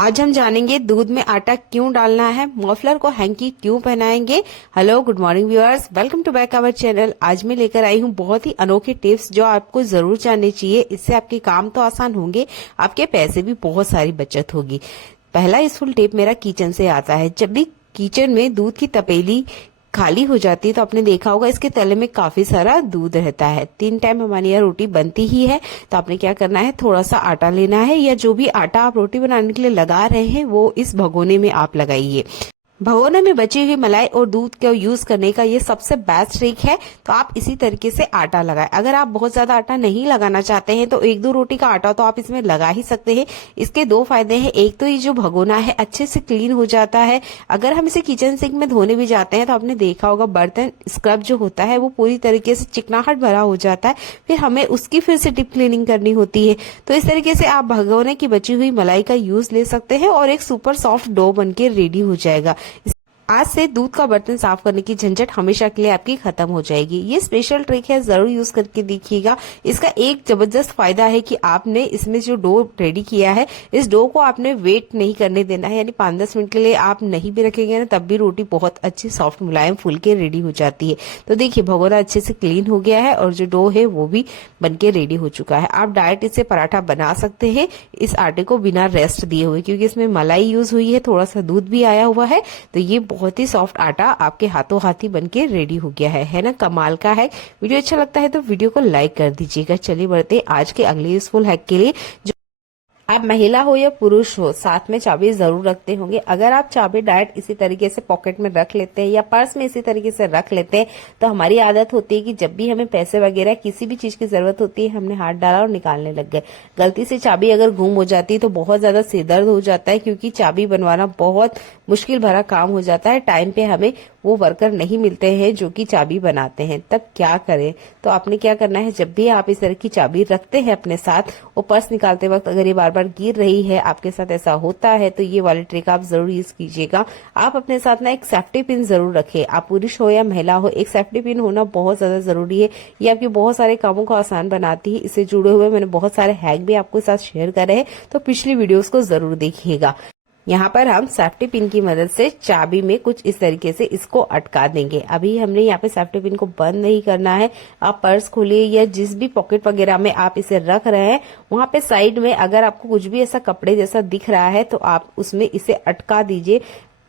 आज हम जानेंगे दूध में आटा क्यों डालना है, मफलर को हैंकी क्यों पहनाएंगे। Hello, good morning viewers, welcome to back our channel. आज मैं लेकर आई हूँ बहुत ही अनोखे टिप्स जो आपको जरूर जानने चाहिए। इससे आपके काम तो आसान होंगे, आपके पैसे भी बहुत सारी बचत होगी। पहला यूजफुल टिप मेरा किचन से आता है। जब भी किचन में दूध की तपेली खाली हो जाती है तो आपने देखा होगा इसके तले में काफी सारा दूध रहता है। 3 टाइम हमारी यहाँ रोटी बनती ही है, तो आपने क्या करना है, थोड़ा सा आटा लेना है, या जो भी आटा आप रोटी बनाने के लिए लगा रहे हैं वो इस भगोने में आप लगाइए। भगोने में बची हुई मलाई और दूध का यूज करने का ये सबसे बेस्ट ट्रिक है। तो आप इसी तरीके से आटा लगाएं। अगर आप बहुत ज्यादा आटा नहीं लगाना चाहते हैं तो 1-2 रोटी का आटा तो आप इसमें लगा ही सकते हैं। इसके 2 फायदे हैं। एक तो ये जो भगोना है अच्छे से क्लीन हो जाता है। अगर हम इसे किचन सिंक में धोने भी जाते हैं तो आपने देखा होगा बर्तन स्क्रब जो होता है वो पूरी तरीके से चिकनाहट भरा हो जाता है, फिर हमें उसकी फिर से डीप क्लीनिंग करनी होती है। तो इस तरीके से आप भगोने की बची हुई मलाई का यूज ले सकते हैं और एक सुपर सॉफ्ट डो बनके रेडी हो जाएगा। आज से दूध का बर्तन साफ करने की झंझट हमेशा के लिए आपकी खत्म हो जाएगी। ये स्पेशल ट्रिक है, जरूर यूज करके देखिएगा। इसका एक जबरदस्त फायदा है कि आपने इसमें जो डो रेडी किया है, इस डो को आपने वेट नहीं करने देना है, यानी 5-10 मिनट के लिए आप नहीं भी रखेंगे ना तब भी रोटी बहुत अच्छी सॉफ्ट मुलायम फूल के रेडी हो जाती है। तो देखिए भगोना अच्छे से क्लीन हो गया है और जो डो है वो भी बनके रेडी हो चुका है। आप डायरेक्ट इससे पराठा बना सकते हैं इस आटे को बिना रेस्ट दिए हुए, क्योंकि इसमें मलाई यूज हुई है, थोड़ा सा दूध भी आया हुआ है। तो ये बहुत ही सॉफ्ट आटा आपके हाथों हाथ ही बनके रेडी हो गया है ना। कमाल का है। वीडियो अच्छा लगता है तो वीडियो को लाइक कर दीजिएगा। चलिए बढ़ते हैं आज के अगले यूजफुल हैक के लिए। आप महिला हो या पुरुष हो, साथ में चाबी जरूर रखते होंगे। अगर आप चाबी डायरेक्ट इसी तरीके से पॉकेट में रख लेते हैं या पर्स में इसी तरीके से रख लेते हैं तो हमारी आदत होती है कि जब भी हमें पैसे वगैरह किसी भी चीज की जरूरत होती है हमने हाथ डाला और निकालने लग गए। गलती से चाबी अगर गुम हो जाती है तो बहुत ज्यादा सिरदर्द हो जाता है, क्योंकि चाबी बनवाना बहुत मुश्किल भरा काम हो जाता है। टाइम पे हमें वो वर्कर नहीं मिलते हैं जो कि चाबी बनाते हैं। तब क्या करें, तो आपने क्या करना है, जब भी आप इस तरह की चाबी रखते हैं अपने साथ, वो पर्स निकालते वक्त अगर ये बार बार गिर रही है, आपके साथ ऐसा होता है, तो ये वाली ट्रिक आप जरूर यूज कीजिएगा। आप अपने साथ ना एक सेफ्टी पिन जरूर रखें। आप पुरुष हो या महिला हो, एक सेफ्टी पिन होना बहुत ज्यादा जरूरी है। ये आपके बहुत सारे कामों को आसान बनाती है। इससे जुड़े हुए मैंने बहुत सारे हैक भी आपके साथ शेयर करे हैं, तो पिछली वीडियोस को जरूर देखिएगा। यहाँ पर हम सेफ्टी पिन की मदद से चाबी में कुछ इस तरीके से इसको अटका देंगे। अभी हमने यहाँ पे सेफ्टी पिन को बंद नहीं करना है। आप पर्स खोलिए या जिस भी पॉकेट वगैरह में आप इसे रख रहे हैं, वहां पे साइड में अगर आपको कुछ भी ऐसा कपड़े जैसा दिख रहा है तो आप उसमें इसे अटका दीजिए।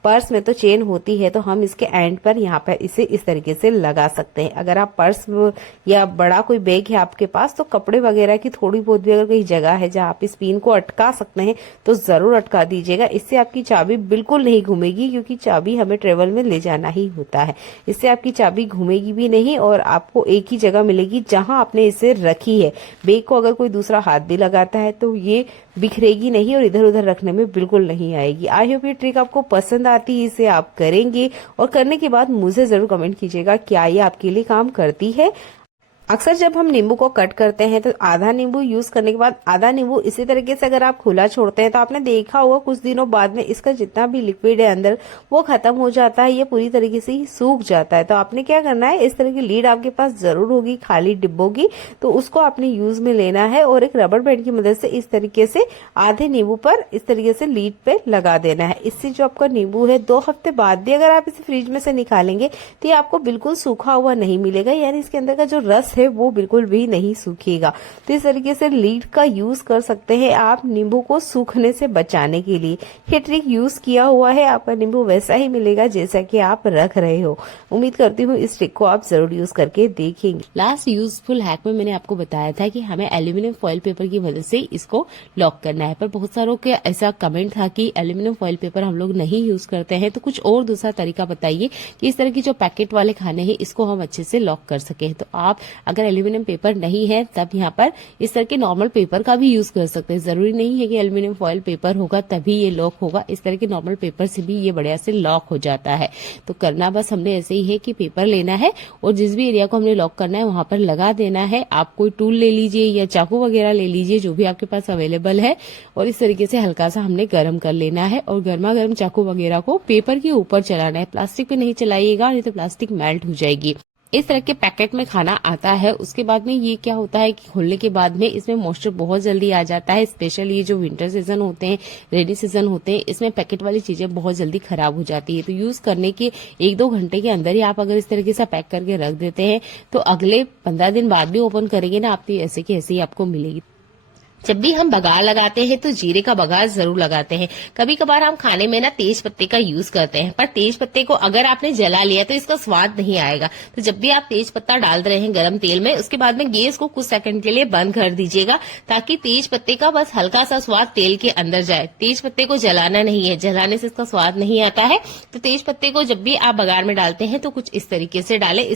पर्स में तो चेन होती है, तो हम इसके एंड पर यहाँ पर इसे इस तरीके से लगा सकते हैं। अगर आप पर्स या बड़ा कोई बैग है आपके पास, तो कपड़े वगैरह की थोड़ी बहुत भी अगर कहीं जगह है जहाँ आप इस पिन को अटका सकते हैं तो जरूर अटका दीजिएगा। इससे आपकी चाबी बिल्कुल नहीं घूमेगी, क्योंकि चाबी हमें ट्रेवल में ले जाना ही होता है। इससे आपकी चाबी घूमेगी भी नहीं और आपको एक ही जगह मिलेगी जहां आपने इसे रखी है। बैग को अगर कोई दूसरा हाथ भी लगाता है तो ये बिखरेगी नहीं और इधर उधर रखने में बिल्कुल नहीं आएगी। आई होप ये ट्रिक आपको पसंद आती है, इसे आप करेंगे और करने के बाद मुझे जरूर कमेंट कीजिएगा क्या ये आपके लिए काम करती है। अक्सर जब हम नींबू को कट करते हैं तो आधा नींबू यूज करने के बाद आधा नींबू इसी तरीके से अगर आप खुला छोड़ते हैं तो आपने देखा होगा कुछ दिनों बाद में इसका जितना भी लिक्विड है अंदर वो खत्म हो जाता है, ये पूरी तरीके से ही सूख जाता है। तो आपने क्या करना है, इस तरह की लीड आपके पास जरूर होगी खाली डिब्बों की, तो उसको आपने यूज में लेना है और एक रबर बैंड की मदद से इस तरीके से आधे नींबू पर इस तरीके से लीड पे लगा देना है। इससे जो आपका नींबू है 2 हफ्ते बाद भी अगर आप इसे फ्रिज में से निकालेंगे तो ये आपको बिल्कुल सूखा हुआ नहीं मिलेगा, यानी इसके अंदर का जो रस वो बिल्कुल भी नहीं सूखेगा। तो इस तरीके से लीड का यूज कर सकते हैं आप नींबू को सूखने से बचाने के लिए। ये ट्रिक यूज किया हुआ है, आपका नींबू वैसा ही मिलेगा जैसा कि आप रख रहे हो। उम्मीद करती हूँ इस ट्रिक को आप जरूर यूज करके देखेंगे। लास्ट यूजफुल हैक में मैंने आपको बताया था कि हमें एल्यूमिनियम फॉइल पेपर की मदद से इसको लॉक करना है, पर बहुत सारों के ऐसा कमेंट था कि एल्यूमिनियम फॉइल पेपर हम लोग नहीं यूज करते हैं, तो कुछ और दूसरा तरीका बताइए कि इस तरह की जो पैकेट वाले खाने हैं इसको हम अच्छे से लॉक कर सके। तो आप अगर एल्यूमिनियम पेपर नहीं है तब यहाँ पर इस तरह के नॉर्मल पेपर का भी यूज कर सकते हैं। जरूरी नहीं है कि एल्यूमिनियम फॉइल पेपर होगा तभी ये लॉक होगा, इस तरह के नॉर्मल पेपर से भी ये बढ़िया से लॉक हो जाता है। तो करना बस हमने ऐसे ही है कि पेपर लेना है और जिस भी एरिया को हमने लॉक करना है वहां पर लगा देना है। आप कोई टूल ले लीजिए या चाकू वगैरह ले लीजिए जो भी आपके पास अवेलेबल है, और इस तरीके से हल्का सा हमने गर्म कर लेना है और गर्मा गर्म चाकू वगैरह को पेपर के ऊपर चलाना है। प्लास्टिक पे नहीं चलाइएगा, नहीं तो प्लास्टिक मेल्ट हो जाएगी। इस तरह के पैकेट में खाना आता है। उसके बाद में ये क्या होता है कि खोलने के बाद में इसमें मॉइस्चर बहुत जल्दी आ जाता है। स्पेशल ये जो विंटर सीजन होते हैं, रेनी सीजन होते हैं, इसमें पैकेट वाली चीजें बहुत जल्दी खराब हो जाती है। तो यूज करने के 1-2 घंटे के अंदर ही आप अगर इस तरीके से पैक करके रख देते हैं तो अगले 15 दिन बाद भी ओपन करेंगे ना, आप तो ऐसे की ऐसे ही आपको मिलेगी। जब भी हम बघार लगाते हैं तो जीरे का बघार जरूर लगाते हैं। कभी कभार हम खाने में ना तेज पत्ते का यूज करते हैं, पर तेज पत्ते को अगर आपने जला लिया तो इसका स्वाद नहीं आएगा। तो जब भी आप तेज पत्ता डाल रहे हैं गरम तेल में, उसके बाद में गैस को कुछ सेकंड के लिए बंद कर दीजिएगा, ताकि तेज पत्ते का बस हल्का सा स्वाद तेल के अंदर जाए। तेज पत्ते को जलाना नहीं है, जलाने से इसका स्वाद नहीं आता है। तो तेज पत्ते को जब भी आप बघार में डालते हैं तो कुछ इस तरीके से डालें।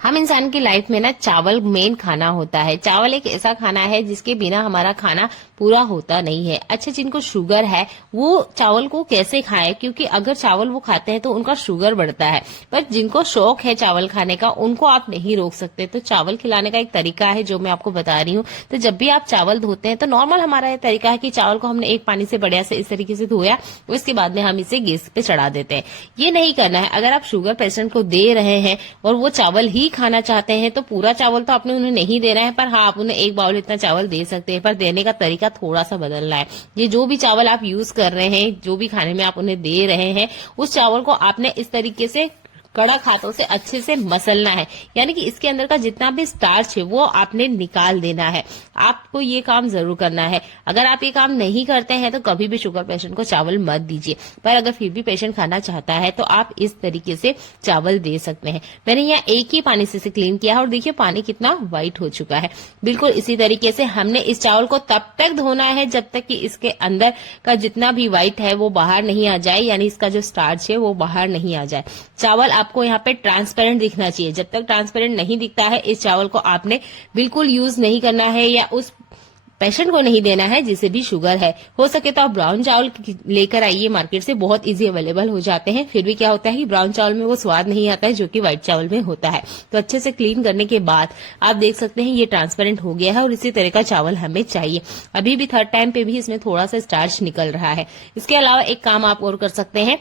हम इंसान की लाइफ में ना चावल मेन खाना होता है। चावल एक ऐसा खाना है जिसके बिना हमारा खाना पूरा होता नहीं है। अच्छा, जिनको शुगर है वो चावल को कैसे खाएं, क्योंकि अगर चावल वो खाते हैं तो उनका शुगर बढ़ता है। पर जिनको शौक है चावल खाने का, उनको आप नहीं रोक सकते। तो चावल खिलाने का एक तरीका है जो मैं आपको बता रही हूँ। तो जब भी आप चावल धोते हैं तो नॉर्मल हमारा ये तरीका है कि चावल को हमने एक पानी से बढ़िया से इस तरीके से धोया, उसके बाद में हम इसे गैस पे चढ़ा देते हैं। ये नहीं करना है। अगर आप शुगर पेशेंट को दे रहे हैं और वो चावल ही खाना चाहते हैं तो पूरा चावल तो आपने उन्हें नहीं देना है, पर हाँ आप उन्हें 1 बाउल इतना चावल दे सकते हैं, पर देने का तरीका थोड़ा सा बदलना है। ये जो भी चावल आप यूज कर रहे हैं, जो भी खाने में आप उन्हें दे रहे हैं, उस चावल को आपने इस तरीके से कड़क हाथों से अच्छे से मसलना है। यानी कि इसके अंदर का जितना भी स्टार्च है वो आपने निकाल देना है। आपको ये काम जरूर करना है। अगर आप ये काम नहीं करते हैं तो कभी भी शुगर पेशेंट को चावल मत दीजिए। पर अगर फिर भी पेशेंट खाना चाहता है तो आप इस तरीके से चावल दे सकते हैं। मैंने यहाँ एक ही पानी से क्लीन किया है और देखिए पानी कितना व्हाइट हो चुका है। बिल्कुल इसी तरीके से हमने इस चावल को तब तक धोना है जब तक कि इसके अंदर का जितना भी व्हाइट है वो बाहर नहीं आ जाए, यानी इसका जो स्टार्च है वो बाहर नहीं आ जाए। चावल आपको यहाँ पे ट्रांसपेरेंट दिखना चाहिए। जब तक ट्रांसपेरेंट नहीं दिखता है इस चावल को आपने बिल्कुल यूज नहीं करना है, या उस पेशेंट को नहीं देना है जिसे भी शुगर है। हो सके तो आप ब्राउन चावल लेकर आइए, मार्केट से बहुत इजी अवेलेबल हो जाते हैं। फिर भी क्या होता है कि ब्राउन चावल में वो स्वाद नहीं आता है जो कि व्हाइट चावल में होता है। तो अच्छे से क्लीन करने के बाद आप देख सकते हैं ये ट्रांसपेरेंट हो गया है और इसी तरह का चावल हमें चाहिए। अभी भी थर्ड टाइम पे भी इसमें थोड़ा सा स्टार्च निकल रहा है। इसके अलावा एक काम आप और कर सकते हैं।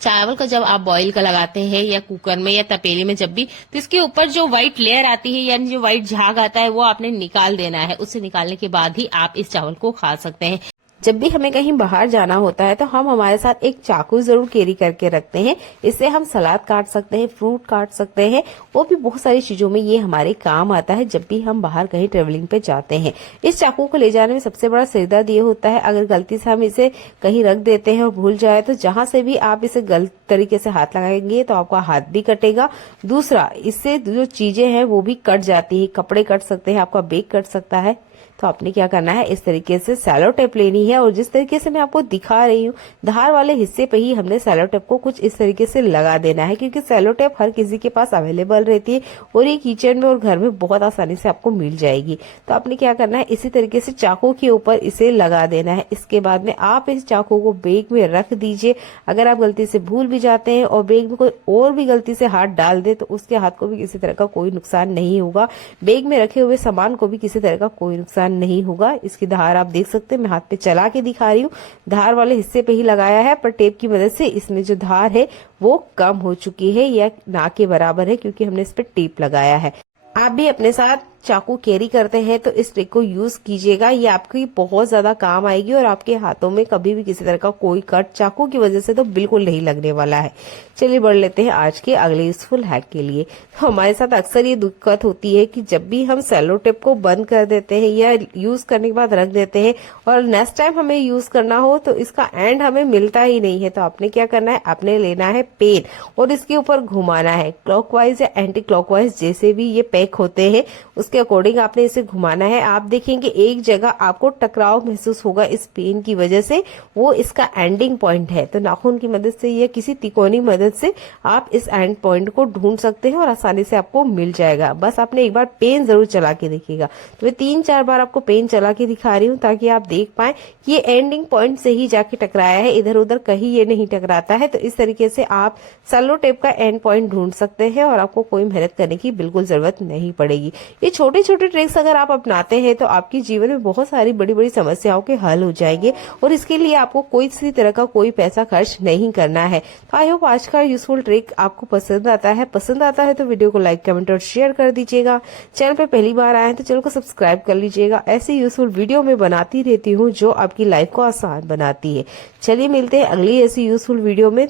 चावल को जब आप बॉईल का लगाते हैं या कुकर में या तपेली में जब भी, तो इसके ऊपर जो व्हाइट लेयर आती है यानी जो व्हाइट झाग आता है वो आपने निकाल देना है। उसे निकालने के बाद ही आप इस चावल को खा सकते हैं। जब भी हमें कहीं बाहर जाना होता है तो हम हमारे साथ एक चाकू जरूर कैरी करके रखते हैं। इससे हम सलाद काट सकते हैं, फ्रूट काट सकते हैं, वो भी बहुत सारी चीजों में ये हमारे काम आता है जब भी हम बाहर कहीं ट्रेवलिंग पे जाते हैं। इस चाकू को ले जाने में सबसे बड़ा सिरदर्द ये होता है, अगर गलती से हम इसे कहीं रख देते हैं और भूल जाए तो जहां से भी आप इसे गलत तरीके से हाथ लगाएंगे तो आपका हाथ भी कटेगा। दूसरा, इससे जो चीजें हैं वो भी कट जाती है, कपड़े कट सकते हैं, आपका बैग कट सकता है। तो आपने क्या करना है, इस तरीके से सैलो टेप लेनी है और जिस तरीके से मैं आपको दिखा रही हूँ धार वाले हिस्से पे ही हमने सैलो टेप को कुछ इस तरीके से लगा देना है, क्योंकि सैलो टेप हर किसी के पास अवेलेबल रहती है और ये किचन में और घर में बहुत आसानी से आपको मिल जाएगी। तो आपने क्या करना है, इसी तरीके से चाकू के ऊपर इसे लगा देना है। इसके बाद में आप इस चाकू को बैग में रख दीजिए। अगर आप गलती से भूल भी जाते हैं और बैग में कोई और भी गलती से हाथ डाल दे तो उसके हाथ को भी किसी तरह का कोई नुकसान नहीं होगा। बैग में रखे हुए सामान को भी किसी तरह का कोई नुकसान नहीं होगा। इसकी धार आप देख सकते हैं, मैं हाथ पे चला के दिखा रही हूँ। धार वाले हिस्से पे ही लगाया है, पर टेप की मदद से इसमें जो धार है वो कम हो चुकी है या ना के बराबर है, क्योंकि हमने इस पे टेप लगाया है। आप भी अपने साथ चाकू कैरी करते हैं तो इस ट्रिक को यूज कीजिएगा, ये आपकी बहुत ज्यादा काम आएगी और आपके हाथों में कभी भी किसी तरह का कोई कट चाकू की वजह से तो बिल्कुल नहीं लगने वाला है। चलिए बढ़ लेते हैं आज के अगले यूजफुल हैक के लिए। तो हमारे साथ अक्सर ये दिक्कत होती है कि जब भी हम सेलो टेप को बंद कर देते हैं या यूज करने के बाद रख देते हैं और नेक्स्ट टाइम हमें यूज करना हो तो इसका एंड हमें मिलता ही नहीं है। तो आपने क्या करना है, आपने लेना है पेन और इसके ऊपर घुमाना है क्लॉकवाइज या एंटी क्लॉकवाइज, जैसे भी ये पैक होते हैं उसके अकॉर्डिंग आपने इसे घुमाना है। आप देखेंगे एक जगह आपको टकराव महसूस होगा इस पेन की वजह से, वो इसका एंडिंग पॉइंट है। तो नाखून की मदद से या किसी तिकोनी मदद से आप इस एंड पॉइंट को ढूंढ सकते हैं और आसानी से आपको मिल जाएगा। बस आपने एक बार पेन जरूर चला के देखिएगा। तो मैं 3-4 बार आपको पेन चला के दिखा रही हूँ ताकि आप देख पाए कि ये एंडिंग पॉइंट से ही जाके टकराया है, इधर उधर कहीं ये नहीं टकराता है। तो इस तरीके से आप सेलो टेप का एंड पॉइंट ढूंढ सकते हैं और आपको कोई मेहनत करने की बिल्कुल जरूरत नहीं पड़ेगी। ये छोटे छोटे ट्रिक्स अगर आप अपनाते हैं तो आपके जीवन में बहुत सारी बड़ी बड़ी समस्याओं के हल हो जाएंगे और इसके लिए आपको कोई सी तरह का कोई पैसा खर्च नहीं करना है। तो आई होप आज का यूजफुल ट्रिक आपको पसंद आता है तो वीडियो को लाइक, कमेंट और शेयर कर दीजिएगा। चैनल पे पहली बार आए हैं तो चैनल को सब्सक्राइब कर लीजिएगा। ऐसी यूजफुल वीडियो मैं बनाती रहती हूँ जो आपकी लाइफ को आसान बनाती है। चलिए मिलते हैं अगली ऐसी यूजफुल वीडियो में।